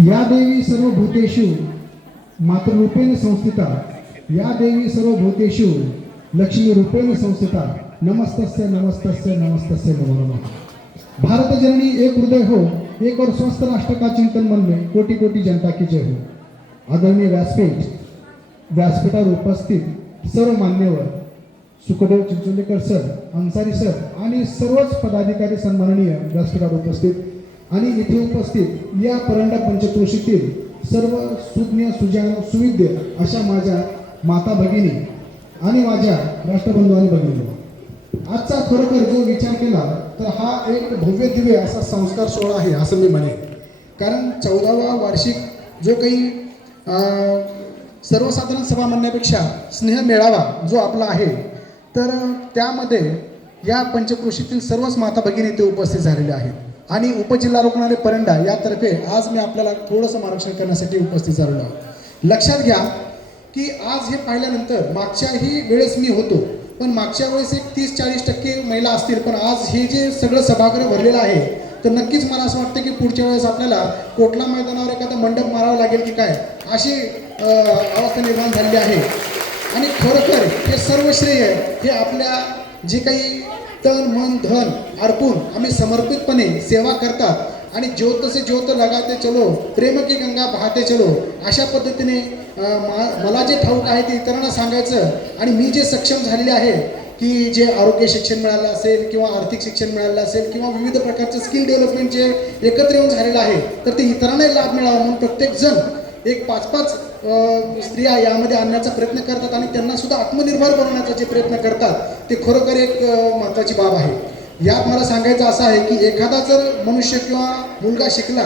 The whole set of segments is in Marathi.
या देवी सर्व भूतेषु मातृरूपेण संस्थिता. या देवी सर्व भूतेषु लक्ष्मी रूपेण संस्थिता. नमस्तस्य नमस्तस्य नमस्तस्य नमो नमः. भारत जननी एक हृदय हो एक और स्वस्थ राष्ट्र का चिंतन मन में कोटी कोटी जनता की जय हो. आदरणीय व्यासपीठ व्यासपीठावर उपस्थित सर्व मान्यवर सुखदेव चिंचोलीकर सर अन्सारी सर आणि सर्वच पदाधिकारी सन्माननीय व्यासपीठावर उपस्थित आणि इथे उपस्थित या परंडा पंचक्रोशीतील सर्व सुज्ञ सुजान सुविद्य अशा माझ्या माता भगिनी आणि माझ्या राष्ट्रबंधू आणि भगिनी आजचा खरोखर जो विचार केला तर हा एक भव्य दिव्य असा संस्कार सोहळा आहे असं मी म्हणेन. कारण चौदावा वार्षिक जो काही सर्वसाधारण सभा म्हणण्यापेक्षा स्नेह मेळावा जो आपला आहे तर त्यामध्ये या पंचक्रोशीतील सर्वच माता भगिनी ते उपस्थित झालेले आहेत. आणि उपजिल्हा रुग्णालय परंडा यातर्फे आज मी आपल्याला थोडंसं मार्गदर्शन करण्यासाठी उपस्थित झालेलो आहे लक्षात घ्या की आज हे पाहिल्यानंतर मागच्याही वेळेस मी होतो पण मागच्या वेळेस एक तीस चाळीस टक्के महिला असतील पण आज हे जे सगळं सभागृह भरलेलं आहे तर नक्कीच मला असं वाटतं की पुढच्या वेळेस आपल्याला कोटला मैदानावर एखादा मंडप मारावा लागेल की काय अशी अवस्था निर्माण झालेली आहे. आणि खरोखर हे सर्व श्रेय हे आपल्या जे काही तन मन धन अर्पून आम्ही समर्पितपणे सेवा करतात आणि ज्योत से ज्योत लगाते चलो प्रेम की गंगा पाहते चलो अशा पद्धतीने मा- मला जे ठाऊक आहे ते इतरांना सांगायचं. आणि मी जे सक्षम झालेले आहे की जे आरोग्य शिक्षण मिळालं असेल किंवा आर्थिक शिक्षण मिळालं असेल किंवा विविध प्रकारचे स्किल डेव्हलपमेंट जे एकत्र येऊन झालेलं आहे तर ते इतरांनाही लाभ मिळावा म्हणून प्रत्येकजण एक पाच पाच स्त्रिया यामध्ये आणण्याचा प्रयत्न करतात आणि त्यांना सुद्धा आत्मनिर्भर बनवण्याचा जे प्रयत्न करतात ते खरोखर एक महत्त्वाची बाब आहे. यात मला सांगायचं असं आहे की एखादा जर मनुष्य किंवा मुलगा शिकला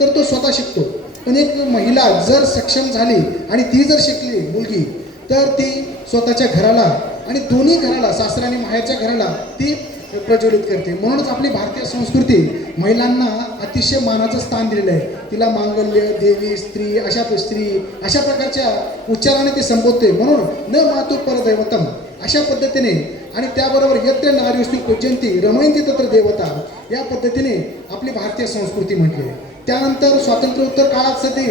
तर तो स्वतः शिकतो. पण एक महिला जर सक्षम झाली आणि ती जर शिकली मुलगी तर ती स्वतःच्या घराला आणि दोन्ही घराला सासऱ्याने आणि माहेरच्या घराला ती प्रज्वलित करते. म्हणूनच आपली भारतीय संस्कृती महिलांना अतिशय मानाचं स्थान दिलेलं आहे. तिला मांगल्य देवी स्त्री अशा स्त्री अशा प्रकारच्या उच्चाराने ती संबोधते म्हणून न मातु परदैवतम अशा पद्धतीने आणि त्याबरोबर यत्र नारीस्त्री पूजंती रमयंती तत्र देवता या पद्धतीने आपली भारतीय संस्कृती म्हटली आहे. त्यानंतर स्वातंत्र्योत्तर काळात सध्या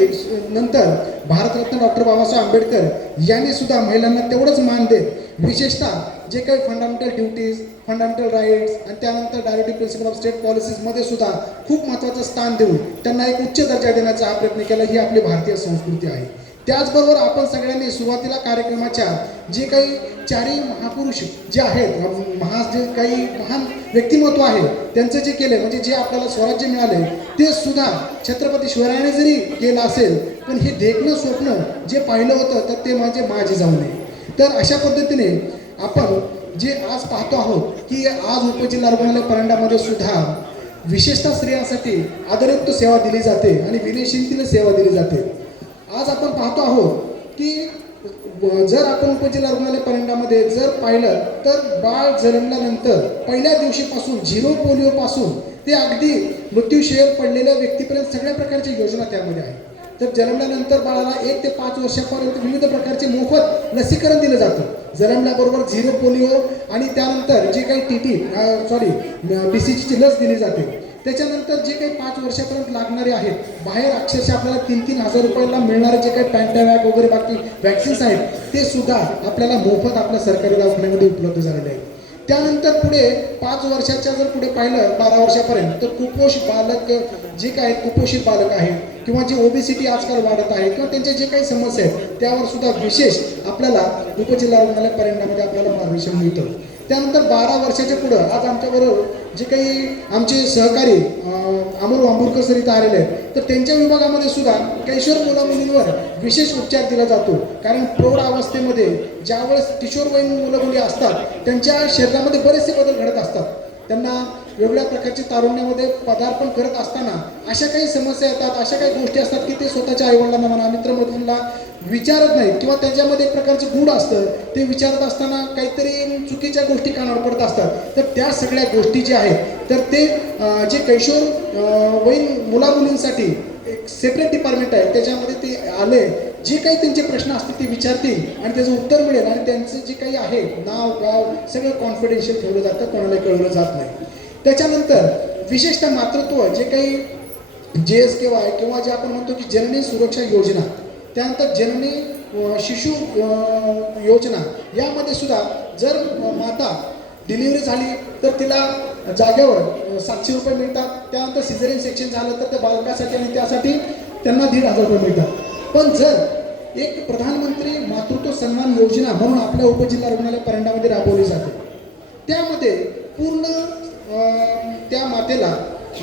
नंतर भारतरत्न डॉक्टर बाबासाहेब आंबेडकर यांनी सुद्धा महिलांना तेवढंच मान देत विशेषतः जे काही फंडामेंटल ड्युटीज फंडामेंटल राईट्स आणि त्यानंतर डायरेक्टिव्ह प्रिन्सिपल ऑफ स्टेट पॉलिसीजमध्ये सुद्धा खूप महत्त्वाचं स्थान देऊन त्यांना एक उच्च दर्जा देण्याचा हा प्रयत्न केला ही आपली भारतीय संस्कृती आहे. त्याचबरोबर आपण सगळ्यांनी सुरुवातीला कार्यक्रमाच्या जे काही चारही महापुरुष जे आहेत महा जे काही महान व्यक्तिमत्व आहे त्यांचं जे केलं म्हणजे जे आपल्याला स्वराज्य मिळाले ते सुद्धा छत्रपती शिवरायाने जरी केलं असेल पण हे देखणं स्वप्न जे पाहिलं होतं तर ते माझे माझे जाऊ नये. तर अशा पद्धतीने आपण जे आज पाहतो आहोत की आज उपजिल्हा रुग्णालय परंडामध्ये सुद्धा विशेषतः स्त्रियांसाठी आदरयुक्त सेवा दिली जाते आणि विनयशीलतेने सेवा दिली जाते. आज आपण पाहतो आहोत की जर आपण उपजिल्हा रुग्णालय परिणामामध्ये जर पाहिलं तर बाळ जन्मल्यानंतर पहिल्या दिवशीपासून झिरो पोलिओपासून ते अगदी मृत्यूशयर पडलेल्या व्यक्तीपर्यंत सगळ्या प्रकारच्या योजना त्यामध्ये आहेत. तर जन्मल्यानंतर बाळाला एक ते पाच वर्षापर्यंत विविध प्रकारचे मोफत लसीकरण दिलं जातं. जन्मल्याबरोबर झिरो पोलिओ आणि त्यानंतर जे काही T T sorry B C लस दिली जाते. त्याच्यानंतर जे काही पाच वर्षापर्यंत लागणारे आहेत बाहेर अक्षरशः आपल्याला तीन तीन हजार रुपयाला मिळणारे जे काही पॅन्टावॅक वगैरे बाकी वॅक्सिन्स आहेत ते सुद्धा आपल्याला मोफत आपल्या सरकारी दवाखान्यामध्ये उपलब्ध झालेले आहेत. त्यानंतर पुढे पाच वर्षाच्या जर पुढे पाहिलं बारा वर्षापर्यंत तर कुपोषित बालक जे काय आहेत कुपोषित बालक आहेत किंवा जे ओबेसिटी आजकाल वाढत आहे किंवा त्यांच्या जे काही समस्या आहेत त्यावर सुद्धा विशेष आपल्याला उपजिल्हा रुग्णालय परिणामामध्ये आपल्याला मार्गदर्शन मिळतं. त्यानंतर बारा वर्षाच्या पुढं आज आमच्याबरोबर जे काही आमचे सहकारी अं, अमोल वांबुरकर सर इथं आलेले आहेत तर त्यांच्या विभागामध्ये सुद्धा कैशोर मुला मुलींवर विशेष उपचार दिला जातो. कारण प्रौढ अवस्थेमध्ये ज्यावेळेस किशोरवयीन मुलं मुली असतात त्यांच्या शरीरामध्ये बरेचसे बदल घडत असतात. त्यांना वेगळ्या प्रकारचे तारुण्यामध्ये पदार्पण करत असताना अशा काही समस्या येतात अशा काही गोष्टी असतात की ते स्वतःच्या आईवडिलांना म्हणा मित्रमैत्रिणींना विचारत नाहीत किंवा त्याच्यामध्ये एक प्रकारचं गुण असतं. ते विचारत असताना काहीतरी चुकीच्या गोष्टी कानावर पडत असतात. तर त्या सगळ्या गोष्टी ज्या आहेत तर ते जे कैशोर अं, मुलामुलींसाठी एक सेपरेट डिपार्टमेंट आहे. त्याच्यामध्ये ते आले जे काही त्यांचे प्रश्न असतील ते विचारतील आणि त्याचं उत्तर मिळेल आणि त्यांचं जे काही आहे नाव गाव सगळं कॉन्फिडेन्शियल ठेवलं जातं कोणाला कळवलं जात नाही. त्याच्यानंतर विशेषतः मातृत्व जे काही जे एस के वाय किंवा जे आपण म्हणतो की जननी सुरक्षा योजना त्यानंतर जननी शिशु योजना यामध्ये सुद्धा जर माता डिलिव्हरी झाली तर तिला जागेवर सातशे रुपये मिळतात. त्यानंतर सिझरियन सेक्शन झालं तर त्या बालकासाठी आणि त्यासाठी त्यांना दीड हजार रुपये मिळतात. पण जर एक प्रधानमंत्री मातृत्व सन्मान योजना म्हणून आपल्या उपजिल्हा रुग्णालय परंडामध्ये राबवली जाते त्यामध्ये पूर्ण त्या मातेला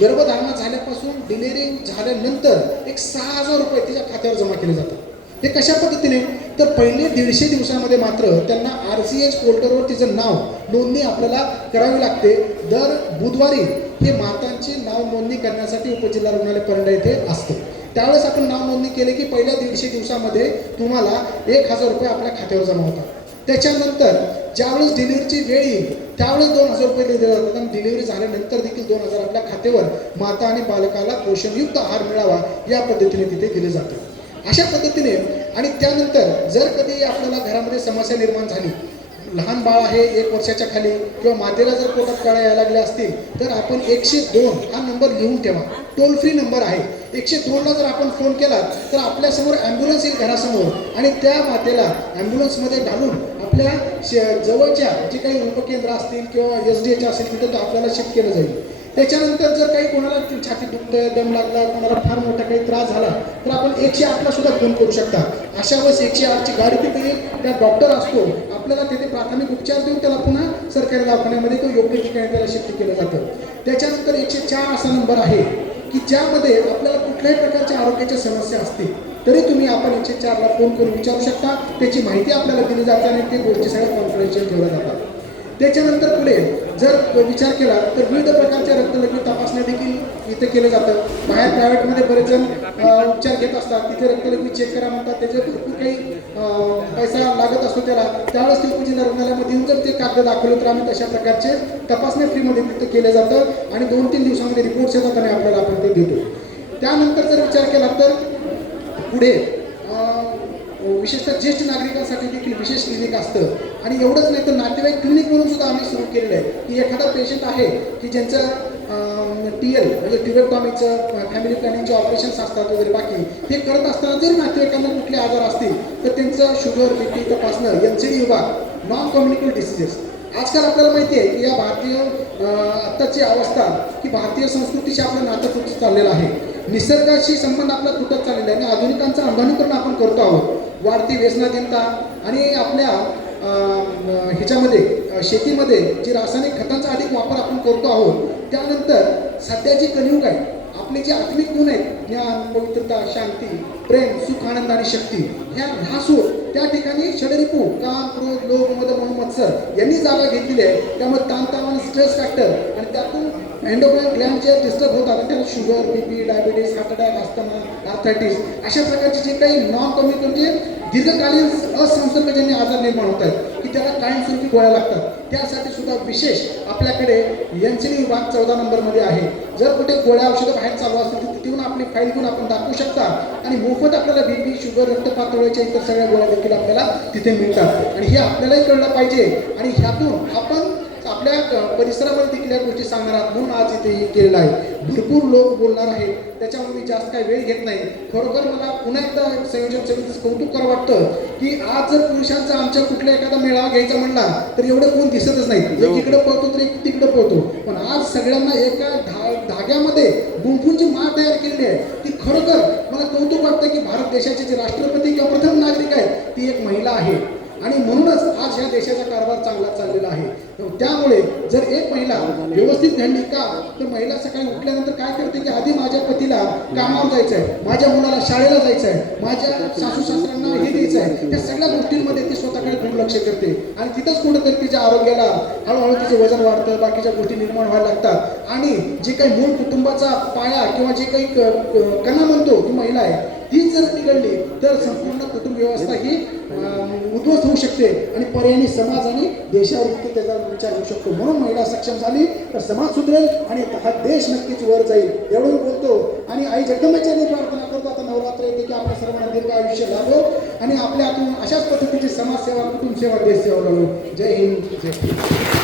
गर्भधारणा झाल्यापासून डिलिव्हरी झाल्यानंतर एक सहा हजार रुपये तिच्या खात्यावर जमा केले जातात. हे कशा पद्धतीने? तर पहिले दीडशे दिवसामध्ये मात्र त्यांना आर सी एच पोर्टलवर तिचं नाव नोंदणी आपल्याला करावी लागते दर बुधवारी हे मातांची नाव नोंदणी करण्यासाठी उपजिल्हा रुग्णालय परंडा येथे असते. त्यावेळेस आपण नाव नोंदणी केले की पहिल्या दीडशे दिवसामध्ये तुम्हाला एक हजार रुपये आपल्या खात्यावर जमा होतात. त्याच्यानंतर ज्यावेळेस डिलिव्हरीची वेळ येईल त्यावेळेस दोन हजार रुपये दिले जातात डिलिव्हरी झाल्यानंतर देखील दोन हजार आपल्या खात्यावर माता आणि बालकाला पोषणयुक्त आहार मिळावा या पद्धतीने तिथे दिले जाते. अशा पद्धतीने आणि त्यानंतर जर कधी आपल्याला घरामध्ये समस्या निर्माण झाली लहान बाळ आहे एक वर्षाच्या खाली किंवा मातेला जर पोटात कळा यायला लागल्या असतील तर आपण एकशे दोन हा नंबर लिहून ठेवा. टोल फ्री नंबर आहे. एकशे दोनला जर आपण फोन केला तर आपल्यासमोर ॲम्ब्युलन्स येईल घरासमोर आणि त्या मातेला ॲम्ब्युलन्समध्ये घालून आपल्या शे- जवळच्या जे काही उपकेंद्र असतील किंवा एस डी एच असेल तिथं तो आपल्याला शिफ्ट केलं जाईल. त्याच्यानंतर जर काही कोणाला छाती दुखतंय दम लागला कोणाला फार मोठा काही त्रास झाला तर आपण एकशे आठला सुद्धा फोन करू शकता. अशा वेळेस एकशे आठची गाडी तिथे त्या डॉक्टर असतो आपल्याला तिथे प्राथमिक उपचार देऊन त्याला पुन्हा सरकारी दवाखान्यामध्ये तो योग्य ठिकाणी त्याला शिफ्ट केलं जातं. त्याच्यानंतर एकशे चार असा नंबर आहे की ज्यामध्ये आपल्याला कुठल्याही प्रकारच्या आरोग्याच्या समस्या असतील. तरी तुम्ही आपण एकशे चारला फोन करून विचारू शकता. त्याची माहिती आपल्याला दिली जाते आणि ते गोष्टी सगळ्या कॉन्फिडेन्शियल ठेवल्या जातात. त्याच्यानंतर पुढे जर विचार केला तर विविध प्रकारच्या रक्तलघवी तपासण्या देखील इथे केलं जातं. बाहेर प्रायव्हेटमध्ये बरेच जण उपचार घेत असतात. तिथे रक्तलघवी चेक करा म्हणतात. त्याच्यात भरपूर काही पैसा लागत असतो त्याला. त्यावेळेस ते उपजिल्हा रुग्णालयामध्ये येऊन जर ते कागद दाखवले तर आम्ही तशा प्रकारचे तपासण्या फ्रीमध्ये तिथे केलं जातं आणि दोन तीन दिवसामध्ये रिपोर्ट्स येतात आणि आपल्याला आपण ते देतो. त्यानंतर जर विचार केला तर पुढे विशेषतः ज्येष्ठ नागरिकांसाठी देखील विशेष क्लिनिक असतं. आणि एवढंच नाही तर नातेवाईक क्लिनिक म्हणून सुद्धा आम्ही सुरू केलेलं आहे. की एखादा पेशंट आहे की ज्यांचं टी एल म्हणजे ट्युबेक्टॉमीचं फॅमिली प्लॅनिंगचे ऑपरेशन्स असतात वगैरे बाकी हे करत असताना जरी नातेवाईकांना कुठले आजार असतील तर त्यांचं शुगर बी पी तपासणं एन सी डी विभाग नॉन कम्युनिकेबल डिसिजेस आजकाल आपल्याला माहिती आहे की या भारतीय आत्ताची अवस्था की भारतीय संस्कृतीशी आपलं नातं तुटत चाललेलं आहे? निसर्गाशी संबंध आपला तुटत चाललेला आहे? आणि आधुनिक अनुकरण आपण करतो आहोत. वाढती व्यसनाधीनता आणि आपल्या ह्याच्यामध्ये शेतीमध्ये जे रासायनिक खतांचा अधिक वापर आपण करतो आहोत त्यानंतर सध्या जी कलियुग आहे आपले जे आत्मिक गुण आहेत ज्ञान पवित्रता शांती प्रेम सुख आनंद आणि शक्ती ह्या ऱ्हासूर त्या ठिकाणी षडरिपू काम क्रोध लोभ मद मोह मत्सर यांनी जागा घेतलेली आहे. त्यामुळे ताणतणाव आणि स्ट्रेस फॅक्टर त्यातून एंडोक्राईन ग्लॅन्ड डिस्टर्ब होतात त्याला sugar BP diabetes heart attack asthma arthritis अशा प्रकारचे जे काही नॉन कमी म्हणजे दीर्घकालीन असंसर्गजन्य आजार निर्माण होत आहेत की त्याला कायमस्वरूपी गोळ्या लागतात. त्यासाठी सुद्धा विशेष आपल्याकडे एनसीडी विभाग चौदा नंबरमध्ये आहे. जर कुठे गोळ्या औषधं बाहेर चालू असतील तर तिथे आपली फाईल घेऊन आपण दाखवू शकता. आणि मोफत आपल्याला बी पी शुगर रक्त पातळीच्या इतर सगळ्या गोळ्या देखील आपल्याला तिथे मिळतात. आणि हे आपल्यालाही कळलं पाहिजे. आणि ह्यातून आपण आपल्या परिसरामध्ये देखील या गोष्टी सांगणार आहात म्हणून आज इथे केलेलं आहे? भरपूर लोक बोलणार आहेत. त्याच्यामुळे मी जास्त काही वेळ घेत नाही. खरोखर मला पुन्हा एकदा संयोजन समितीचं कौतुक करावं वाटतं की आज जर पुरुषांचा आमच्या कुठल्या एखादा मेळावा घ्यायचा म्हणला तर एवढं कोण दिसतच नाही. एक इकडं पळतो तर एक तिकडं पळतो. पण आज सगळ्यांना एका धा धाग्यामध्ये गुंफून जी माळ तयार केलेली आहे. ती खरोखर मला कौतुक वाटतं की भारत देशाचे जे राष्ट्रपती किंवा प्रथम नागरिक आहेत ती एक महिला आहे. आणि म्हणूनच आज ह्या देशाचा कारभार चांगला चाललेला आहे. त्यामुळे जर एक महिला व्यवस्थित घडली का तर महिला सकाळी उठल्यानंतर काय करते की आधी माझ्या पतीला कामावर जायचं आहे माझ्या मुलाला शाळेला जायचं आहे माझ्या सासू सासऱ्यांना हे द्यायचं आहे त्या सगळ्या गोष्टींमध्ये ती स्वतःकडे दुर्लक्ष करते. आणि तिथंच कुठंतरी तिच्या आरोग्याला हळूहळू तिचं वजन वाढतं बाकीच्या गोष्टी निर्माण व्हायला लागतात. आणि जे काही मूळ कुटुंबाचा पाया किंवा जे काही कणा म्हणतो ती महिला आहे ती जर बिघडली तर संपूर्ण कुटुंब व्यवस्था ही उद्ध्वस्त होऊ शकते. आणि पर्यायी समाज आणि देशावर त्याचा विचार होऊ शकतो. म्हणून महिला सक्षम झाली तर समाज सुधरेल आणि हा देश नक्कीच वर जाईल. एवढं बोलतो. आणि आई जगदंबेच्या प्रार्थना करतो. आता नवरात्र येते की आपल्या सर्वांना दीर्घ आयुष्य लाभो आणि आपल्या हातून अशाच पद्धतीची समाजसेवा कुटुंब सेवा देश जय हिंद जय हिंद